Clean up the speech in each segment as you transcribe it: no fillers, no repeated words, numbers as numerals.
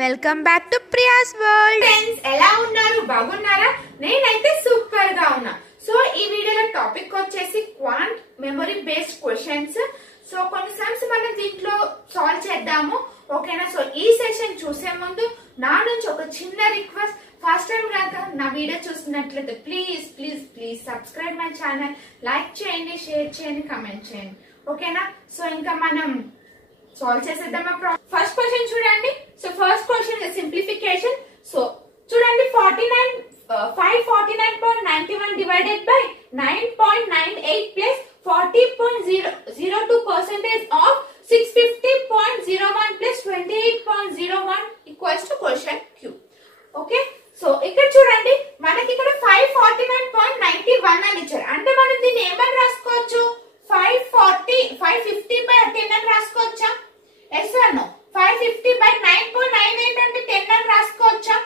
Welcome back to Priya's world. Friends, ఎలా ఉన్నారు? బాగున్నారా? నేనైతే సూపర్ గా ఉన్నా. సో ఈ వీడియోలో టాపిక్ వచ్చేసి quant memory based questions. So కొన్ని సమ్స్ మనం దీంట్లో సాల్వ్ చేద్దాము, ఓకేనా? సో ఈ సెషన్ చూసే ముందు నా నుంచి ఒక చిన్న రిక్వెస్ట్. ఫస్ట్ టైం కనుక నా వీడియో చూస్తున్నట్లయితే please please please subscribe my channel, like చేయండి, షేర్ చేయండి, కమెంట్ చేయండి, ఓకేనా? సో ఇంకా మనం సాల్వ్ చేసేద్దామా? ఫస్ట్ క్వశ్చన్ చూడండి. So first question simplification. So చూడండి, 549.91 divided by 9.98 plus 40.02% of 650.01 plus 28.01 equals to question queue. Okay, so ఇక్కడ చూడండి, మనకి ఇక్కడ 549.91 అని ఇచ్చారు. అంటే మనం దీన్ని ఏమని రాసుకోవచ్చు? 550/10 అని రాసుకోవచ్చా? Yes or no? 550/9.98 అంటే 10 అని రాసుకోవచ్చా?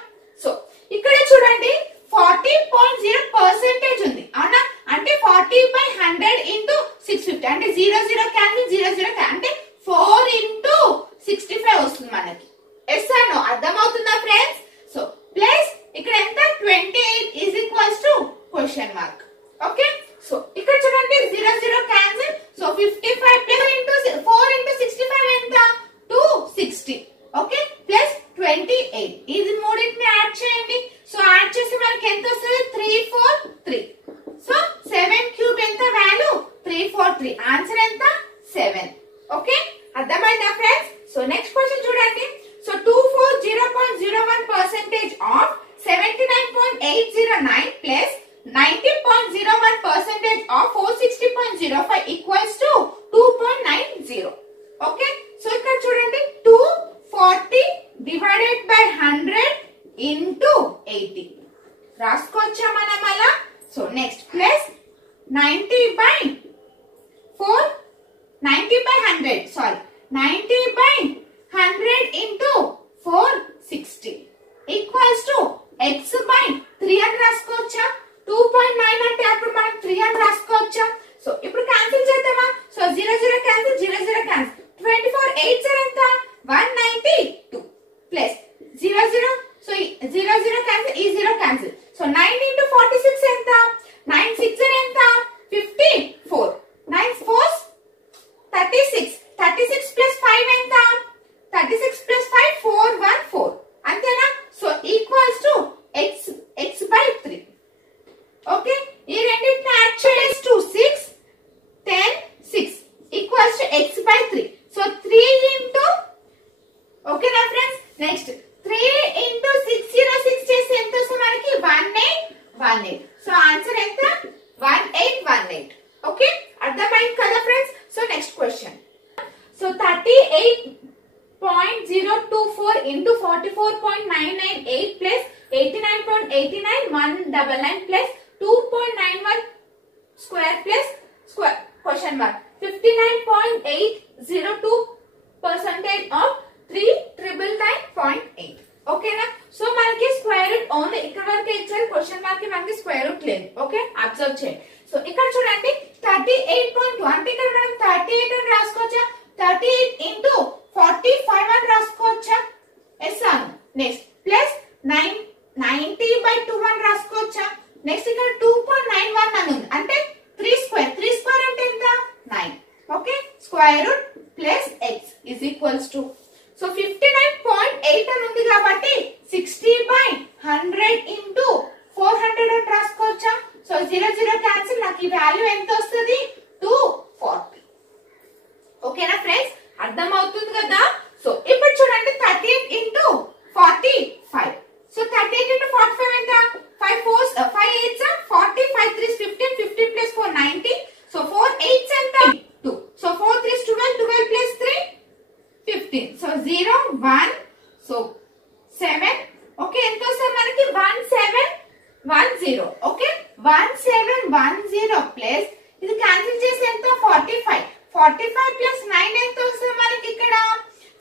సో ఇక్కడ చూడండి, 40.0% ఉంది, అవునా? అంటే 40/100 ఇంటూ 650 అంటే 00 క్యాన్సిల్, 00 అంటే 4 ఇంటూ 65 వస్తుంది మనకి. Yes or no? అర్థమవుతుందా ఫ్రెండ్స్? సో ప్లస్ ఇక్కడ ఎంత? 28 is equals to question mark. Okay, so ఇక్కడ చూడండి, 00 cancel. So 55 plus into 4 into 65 ఎంత? 260. Okay, plus 28. ఇది మూడింటిని యాడ్ చేయండి. సో యాడ్ చేస్తే మనకి ఎంత వస్తుంది? 343. సో 7 క్యూబ్ ఎంత వాల్యూ? 343. ఆన్సర్ ఎంత? 7. ఓకే, అర్థమైందా ఫ్రెండ్స్? సో నెక్స్ట్ క్వశ్చన్ చూడండి. So 240.01% of 79.809 plus 90.01% of 460.05 equals to 2.90. Okay, so ఇక్కడ చూడండి, 240 డివైడెడ్ బై 100 ఇంటూ 80 రాసుకోవచ్చా మనం అలా? So next plus 90/100 into 460 equals to x by 3 అని రాసుకోవచ్చా? 2.9 అంటే అప్పుడు మనం 3 అని రాసుకోవచ్చా? సో ఇప్పుడు క్యాన్సిల్ చేద్దామా? So 00 cancel, 00 cancel. 24 8 ఎంత? 192 ప్లస్ 00. సో 00 క్యాన్సిల్, ఈ 0 క్యాన్సిల్. సో 9 ఇంటూ 46 ఎంత? 9 6 ఎంత? 54. 9 4 36. 36 ప్లస్ 5 ఎంత? 36 ప్లస్ 5 414. అంతేనా? So equals to x by 3. Okay, ఈ రెండింటిని యాడ్ చేసి 2 6 10 6 equals to x by 3. So 3 into, ఓకేనా ఫ్రెండ్స్? నెక్స్ట్ 3 ఇంటూ 606 చేస్తే ఎంత వస్తుంది మనకి? 1818. సో ఆన్సర్ ఎంత? 1818. ఓకే, అర్థమైంది కదా friends? So next question. So 38.024 into 44.998 plus 89.89 199 plus 2.91 square plus square question mark 59.802% of 399.8. ఓకేనా? సో మనకి స్క్వేర్ రూట్ ఓన్లీ ఇక్కడ వరకు ఇచ్చారు, క్వశ్చన్ మార్క్ కి మనకి స్క్వేర్ రూట్ లేదు. ఓకే, అబ్జర్వ్ చేయండి. సో ఇక్కడ చూడండి, 38.2 అంటే ఇక్కడ మనం 38 అని రాసుకోవచ్చా? 38 ఇంటూ 45 అని రాసుకోవచ్చా? ఎస్ అను. నెక్స్ట్ ప్లస్ 90/2 అని రాసుకోవచ్చా? నెక్స్ట్ ఇక్కడ 2.91 అని ఉంది, అంటే 3 స్క్వేర్. 3 స్క్వేర్ అంటే ఎంత? 9. Okay, square root plus x is equals to, so 59.8 అని ఉంది కాబట్టి 60/100 ఇంటూ 400 అని రాసుకోవచ్చా? So 00 cancel. నాకు ఈ వాల్యూ ఎంత వస్తుంది? 240. ఓకేనా ఫ్రెండ్స్? అర్థం అవుతుంది కదా? సో ఇప్పుడు చూడండి, 38 ఇంటూ 45. సో 38 ఇంటూ 45 ఎంత? 5 4 5 8 40, 5 3 15, 15 ప్లస్ 4 90. సో 4 8 ఎంత? 2. So 4 3 12, 12 plus 3 15. So 0 1. So 7. Okay, ఎంత వస్తుంది మనకి? 1710. ఓకే, 1710 ప్లస్ ఇది క్యాన్సిల్ చేసి ఎంత? 45. 45 ప్లస్ 9 ఎంత వస్తుంది మనకి ఇక్కడ?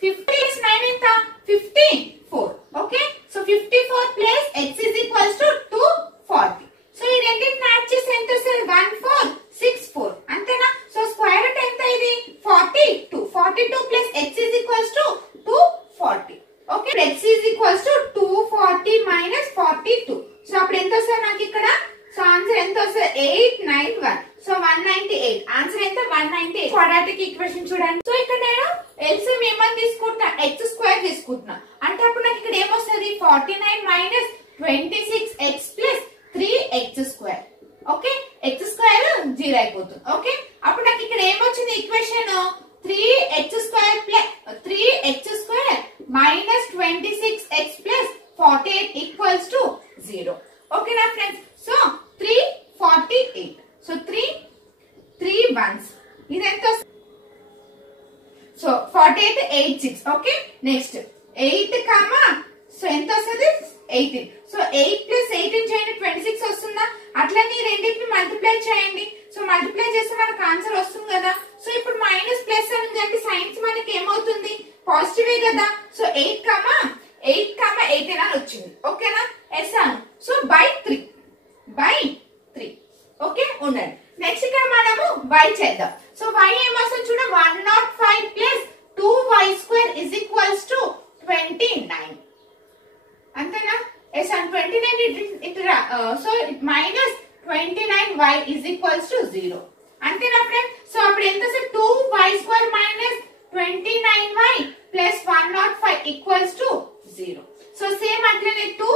50 ప్లస్ 9 ఎంత? 54. Okay, so 54 plus x is equals to 240. So ఈ రెండింటిని యాడ్ చేసి ఎంత వస్తుంది? 1464. అంతేనా? సో స్క్వేర్ రూట్ ఎంత ఇది? 42. 42 plus x is equals to 240. Okay, x is equals to 240 minus 42. So అప్పుడు ఎంత వస్తుంది నాకు ఇక్కడ? సో ఆన్సర్ ఎంత వస్తుంది? 891. సో 198. ఆన్సర్ ఎంత? 198. క్వాడ్రాటిక్ ఈక్వేషన్ చూడండి. సో ఇక్కడ నేను ఎల్సిఎం ఏమని తీసుకుంటున్నా? x స్క్వేర్ తీసుకుంటున్నా. అంటే అప్పుడు నాకు ఇక్కడ ఏమొస్తుంది? 49 minus 26x plus 3x square. Okay, x square 0 అయిపోతుంది. ఓకే, అప్పుడు నాకు ఇక్కడ ఏమొచ్చింది equation? 3x square minus 26x plus 48 equals to 0. Okay na friends? So 348. So 3 ones. So 48 86. Okay, next 8 comma. So ఎంత వస్తుంది? 18. సో 8 plus 18 చేయండి 26 వస్తుందా? అట్లనే రెండింటిని మల్టిప్లై చేయండి. సో మల్టిప్లై చేస్తే మనకు ఆన్సర్ వస్తుంది కదా. సో ఇప్పుడు మైనస్ ప్లస్ అని అంటే సైన్స్ మనకి ఏమవుతుంది? పాజిటివే కదా. సో 8 18 అని వచ్చింది. ఓకేనా? ఎస్ అను. సో బై 3 ఓకే ఉండండి. నెక్స్ట్ ఇక్కడ మనము y చేద్దాం. సో y ఏమొస్తుంది చూడ? 105 plus 2y square is equals to 29. అంతేనా? ఎస్ అను. 29 so minus 29y is equals to 0. అంతేనా ఫ్రెండ్? సో అప్పుడు ఎంత వస్తుంది? 2y square minus 29y plus 105 equals to 0. So same అట్లనే 2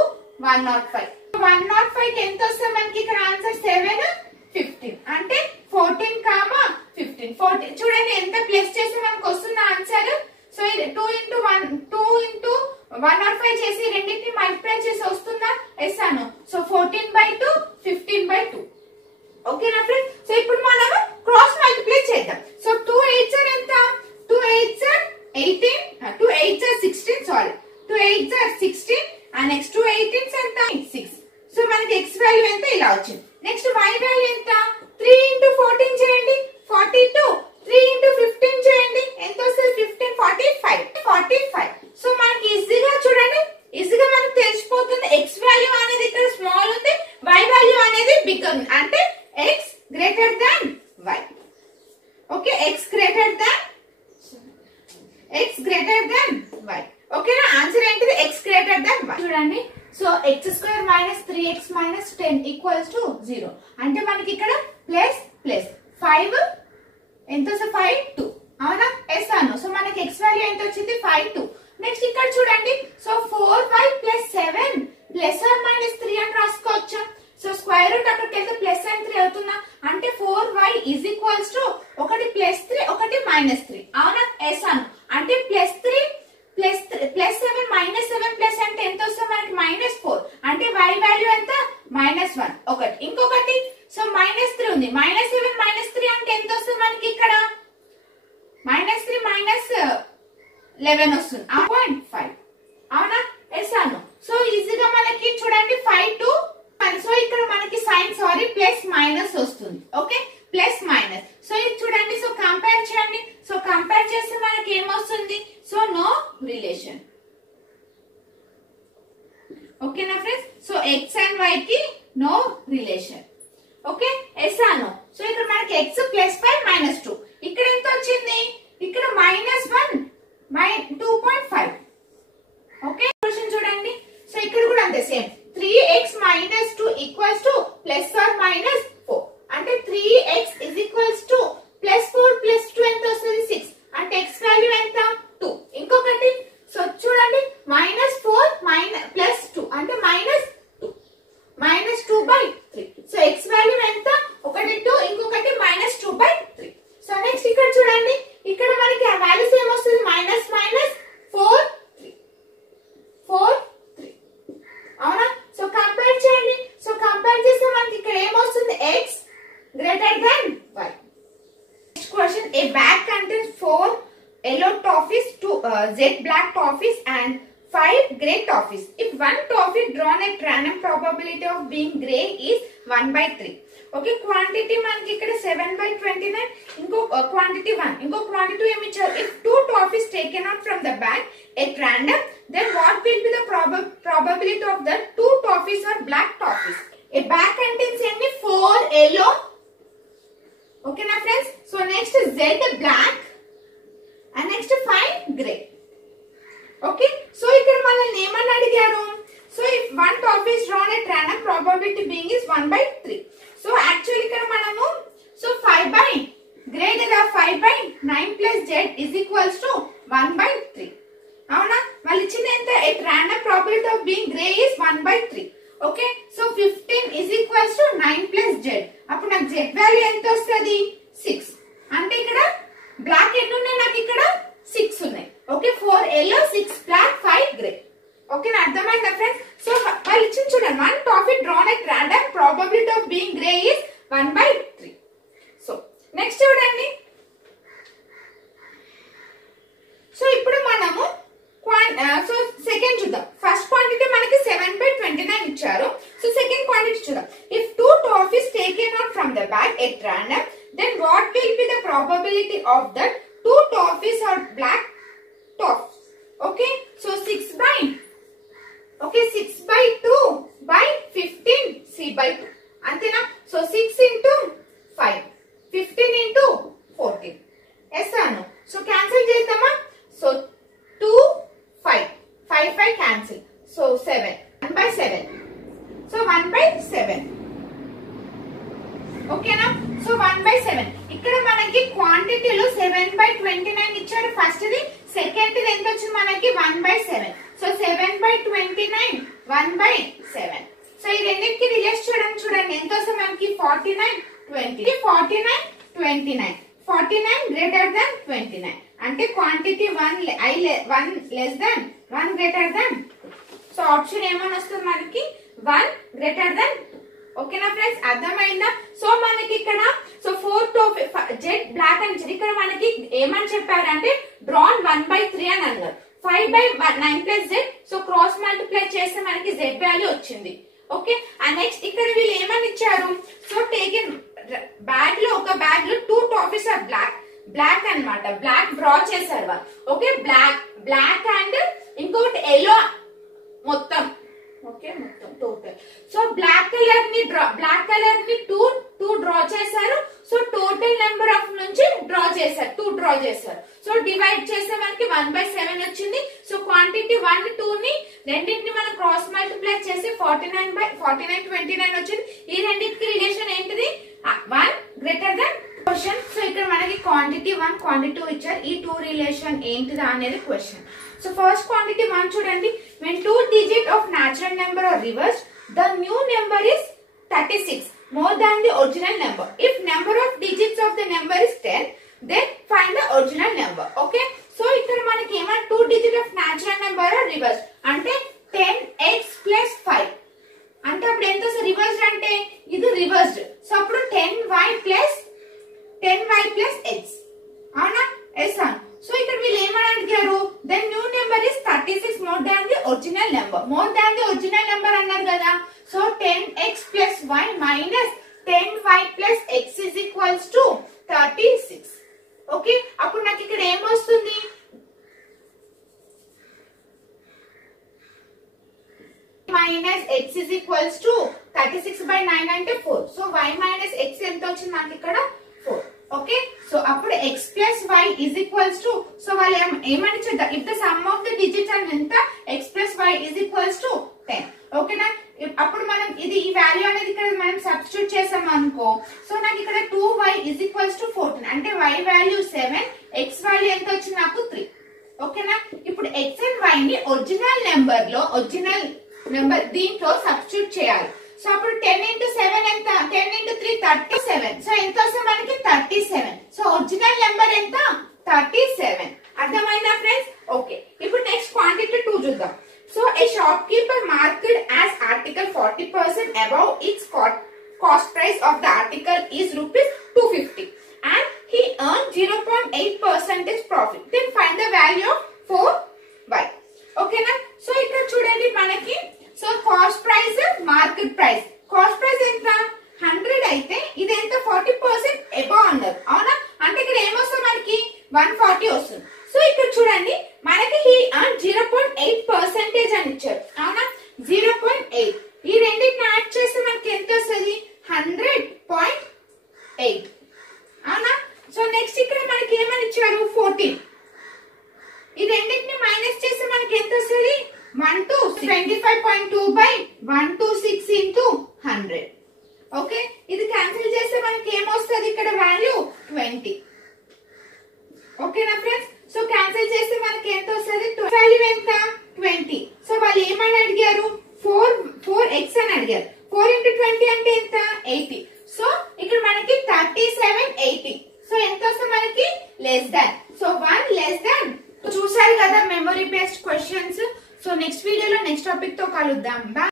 105. 105 కి ఎంత వస్తుంది మనకి ఇక్కడ ఆన్సర్? 7 15. అంటే 14 కామా 15. 14 చూడండి ఎంత ప్లస్ చేసి మనకు వస్తుంది ఆన్సర్. సో 2 into 105 చేసి రెండింటిని మల్టిప్లై చేసి వస్తుందా? ఎస్ అను. సో 14/2 15/2. ఓకేనా ఫ్రెండ్స్? సో ఇప్పుడు మనం క్రాస్ మల్టిప్లై చేద్దాం. సో 2 8s ఎంత? 2 8s 18. 2 8s 16. Sorry, 2 8s 16 and next 2 18s ఎంత? 6. సో మనకి x వాల్యూ ఎంత? ఇలా వచ్చింది. నెక్స్ట్ y వాల్యూ ఎంత? 3 into 14 చేయండి 42. 3 into 15 చేయండి ఎంత వస్తుంది? 15 45. సో మనకి ఈజీగా చూడండి, ఈజీగా మనకు తెలిసిపోతుంది x వాల్యూ అనేది ఇక్కడ స్మాల్ ఉంది, y వాల్యూ అనేది బిగ్ ఉంది. అంటే x greater than y. Okay, x greater than y. ఓకేనా? ఆన్సర్ ఏంటిది? x greater than y. చూడండి, so x square minus 3x minus 10 equals to 0. అంటే మనకి ఇక్కడ ప్లస్ 5 ఎంత వస్తుంది? 5 2. అవునా? ఎస్ అను. సో మనకి x వాల్యూ ఎంత వచ్చింది? 5 2. నెక్స్ట్ ఇక్కడ చూడండి, so 4y plus 7 plus or minus 3 అని రాసుకోవచ్చా? సో స్క్వేర్ రూట్ అక్కడికి వెళ్తే ప్లస్ అండ్ 3 అవుతుందా? అంటే 4y is equals to ఒకటి ప్లస్ 3 ఒకటి మైనస్ 3. అవునా? ఎస్ అను. అంటే ప్లస్ 3 ప్లస్ 7 మైనస్ 7 ప్లస్ అంటే ఎంత వస్తుంది మనకి? మైనస్ 4. అంటే y వాల్యూ ఎంత? మైనస్ 1. ఒకటి. ఇంకొకటి సో మైనస్ 3 ఉంది. మైనస్ 7 మైనస్ 3 అంటే ఎంత వస్తుంది మనకి ఇక్కడ? మైనస్ 3 మైనస్ 11 వస్తుంది. 0.5. అవునా? ఎస్ అను. సో ఈజీగా మనకి చూడండి 5 2. సో ఇక్కడ మనకి సైన్ ప్లస్ మైనస్ వస్తుంది. Okay, plus minus. సో ఇది చూడండి, సో కంపేర్ చేయండి. సో కంపేర్ చేస్తే మనకి ఏమొస్తుంది? So no relation. ఓకేనా friends? So x and y కి నో రిలేషన్. ఓకే, ఎస్ అను. సో ఇక్కడ మనకి x ప్లస్ 5 మైనస్ 2. ఇక్కడ ఎంత వచ్చింది? ఇక్కడ మైనస్ 1 2.5. ఓకే, క్వశ్చన్ చూడండి. సో ఇక్కడ కూడా అంతే same. 3x minus 2 equals to plus or minus 4. అంటే 3x is equals to plus 4 plus 2 ఎంత వస్తుంది? 6. అంటే x వాల్యూ ఎంత? 2. ఇంకొకటి సో చూడండి, minus 4 plus 2 అంటే minus 2. minus 2/3. So x value ఎంత? ఒకటి 2, ఇంకొకటి minus 2/3. సో నెక్స్ట్ ఇక్కడ చూడండి, ఇక్కడ మనకి ఆ వాల్యూస్ ఏమొస్తుంది? మైనస్ 4 3. అవునా? సో కంపేర్ చేయండి. సో కంపేర్ చేస్తే మనకి ఇక్కడ ఏమొస్తుంది? x greater than y. Next question, a bag contains 4 yellow toffees, 2 z black toffees and 5 grey toffees. If one toffee drawn at random, probability of being grey is 1/3. Okay, quantity మనకి ఇక్కడ 7/29, ఇంకో quantity 1, ఇంకో quantity ఏమి ఇచ్చారు? If 2 toffees taken out from the bag at random, then what will be the probability of the 2 toffees or black toffees? A bag contains only 4 yellow. Okay na friends? So next is z black and next 5 grey. Okay, so ఇక్కడ మన మనల్ని ఏమని అడిగారు? So if 1 toffee is drawn at random, probability being is 1/3. So actually ఇక్కడ మనము so 5 by grey కదా, 5 by 9 plus z is equals to 1/3. అవునా? వాళ్ళు ఇచ్చిన ఎంత? At random probability of being gray is 1/3. Okay, so 15 is equals to 9 plus z. అప్పుడు నాకు z value ఎంత వస్తుంది? 6. అంటే ఇక్కడ బ్లాక్ ఎన్ని ఉన్నాయి? నాకు ఇక్కడ 6 ఉన్నాయి. Okay, 4 yellow, 6 black, 5 gray. Okay, అర్థమైందా ఫ్రెండ్స్? సో వాళ్ళు ఇచ్చిన చూడండి, 1 toffee drawn at random, probability of being gray is 1/3. So next చూడండి. సో ఇప్పుడు మనము సో సెకండ్ చూద్దాం. ఫస్ట్ క్వాంటిటీ మనకి 7/29 ఇచ్చారు. సో సెకండ్ క్వాంటిటీ చూద్దాం. If 2 toffees taken out from the bag at random, then what will be the probability of that 2 toffees are black toffees? Okay, so 6/2 by 15 c/2 అంతేనా? So 6 into 5, 15 into 14. Yes అను. So cancel చేద్దామా? So 2 5 5 cancel. So 7 1/7. So 1/7. ఓకేనా? So 1/7. ఇక్కడ మనకి క్వాంటిటీలో 7/29 ఇచ్చాడు first the. Second the ఎంత వచ్చింది మనకి? 1/7. సో 7/29 1/7. సో ఈ రెండింటికి రిలేషన్ చూడండి ఎంత వస్తుంది మనకి? 49 20. 49 29. 49 గ్రేటర్ దాన్ 29. అంటే quantity 1 less than 1 greater than. So option ఏమని వస్తుంది మనకి? 1 గ్రేటర్ దాన్. ఓకేనా ఫ్రెండ్స్, అర్థమైందా? సో మనకి ఇక్కడ సో 4 toffee జెడ్ బ్లాక్ అని ఇక్కడ మనకి ఏమని చెప్పారంటే డ్రాన్ 1/3 అని అన్నారు. 5/9 plus z. So cross multiply చేస్తే మనకి z వాల్యూ వచ్చింది. ఓకే, అండ్ నెక్స్ట్ ఇక్కడ వీళ్ళు ఏమని ఇచ్చారు? సో టేకెన్ బ్యాగ్ లో ఒక బ్యాగ్ లో 2 toffees ఆర్ బ్లాక్ అన్నమాట. బ్లాక్ డ్రా చేశారు వాళ్ళు. ఓకే, బ్లాక్ అండ్ ఇంకొకటి ఎల్లో మొత్తం. ఓకే, మొత్తం టోటల్. సో బ్లాక్ కలర్ ని 2 డ్రా చేశారు. సో టోటల్ నెంబర్ ఆఫ్ నుంచి డ్రా చేశారు, 2 డ్రా చేశారు. సో డివైడ్ చేస్తే మనకి 1/7 వచ్చింది. సో క్వాంటిటీ 1 2 ని రెండింటిని మనం క్రాస్ మల్టిప్లై చేసి 49 29 వచ్చింది. ఈ రెండింటికి రిలేషన్ ఏంటిది? 1 గ్రేటర్ దాన్ క్వశ్చన్. సో ఇక్కడ మనకి క్వాంటిటీ 1 క్వాంటిటీ 2 ఇచ్చారు. ఈ 2 రిలేషన్ ఏంటిదా అనేది క్వశ్చన్. సో ఫస్ట్ క్వాంటిటీ 1 చూడండి. when 2 digits of natural number are reversed, the new number is 36 more than the original number. If number of digits of the number is 10, then find the original number. Okay, so ఇక్కడ మనకి ఏమన్నా 2 digit of natural number are reversed అంటే 10x plus 5 అంటే అప్పుడు ఎంత వస్తుంది? Reversed అంటే ఇది రివర్స్డ్. సో అప్పుడు 10y plus x. అవునా? ఎస్ అను. సో ఇక్కడ వీళ్ళు ఏమని అడిగారు? Then new number is 36 more than the original number. More than the original number అన్నారు కదా. So 10x plus y minus 10y plus x is equals to 36. Okay, అప్పుడు నాకు ఇక్కడ ఏమొస్తుంది? minus x is equals to 36/9 అంటే 4. So y minus x ఎంత వచ్చింది నాకు ఇక్కడ? 4. ఓకే, సో అప్పుడు x plus y is equals to, so వాళ్ళు ఏమని చూద్దాం, if the sum of the digits and ఎంత x plus y is equals to 10. ఓకేనా? అప్పుడు మనం ఇది ఈ వాల్యూ అనేది ఇక్కడ మనం సబ్స్టిట్యూట్ చేసాం అనుకో. సో నాకు ఇక్కడ 2y is equals to 14 అంటే y వాల్యూ 7, x వాల్యూ ఎంత వచ్చింది నాకు? 3. ఓకేనా? ఇప్పుడు x and y ని ఒరిజినల్ నెంబర్ దీంట్లో సబ్స్టిట్యూట్ చేయాలి. సో అప్పుడు 10 into 7 ఎంత? 10 into 3 37. సో ఎంత వస్తుంది మనకి? 37. సో ఒరిజినల్ నెంబర్ ఎంత? 37. అర్థమైందా ఫ్రెండ్స్? ఓకే, ఇప్పుడు నెక్స్ట్ క్వాంటిటీ 2 చూద్దాం. So a shopkeeper marked as article 40% above its cost price of the article is rupees 250 and he earned 0.8% profit. Then find the value of 4y. ఓకేనా? So ఇక్కడ చూడండి మనకి so cost price market price. Cost price ఎంత? 100 అయితే ఇది ఎంత? 40% above అన్నారు. అవునా? అంటే ఇక్కడ ఏమొస్తుంది మనకి? 140 వస్తుంది. సో ఇక్కడ చూడండి మనకి he earned 0.8% అని ఇచ్చారు. అవునా? 0.8 ఈ రెండింటిని యాడ్ చేస్తే మనకి ఎంత వస్తుంది? 100.8. అవునా? సో నెక్స్ట్ ఇక్కడ మనకి ఏమని ఇచ్చారు? 14. ఈ రెండింటిని మైనస్ చేస్తే మనకి ఎంత వస్తుంది? 1 25.2 by 126 into 100. ఓకే, ఇది క్యాన్సిల్ చేస్తే మనకి ఏమొస్తుంది ఇక్కడ వాల్యూ 20. ఓకేనా ఫ్రెండ్స్? సో క్యాన్సిల్ చేస్తే మనకి ఎంత వస్తుంది? వాల్యూ ఎంత? 20. సో వాళ్ళు ఏమని అడిగారు? 4x అని అడిగారు. 4 into 20 అంటే ఎంత? 80. సో ఇక్కడ మనకి 3780. సో ఎంత వస్తుంది మనకి? Less than. So 1 less than. చూసారు కదా memory based questions. So next వీడియోలో నెక్స్ట్ టాపిక్ తో కలుద్దాం.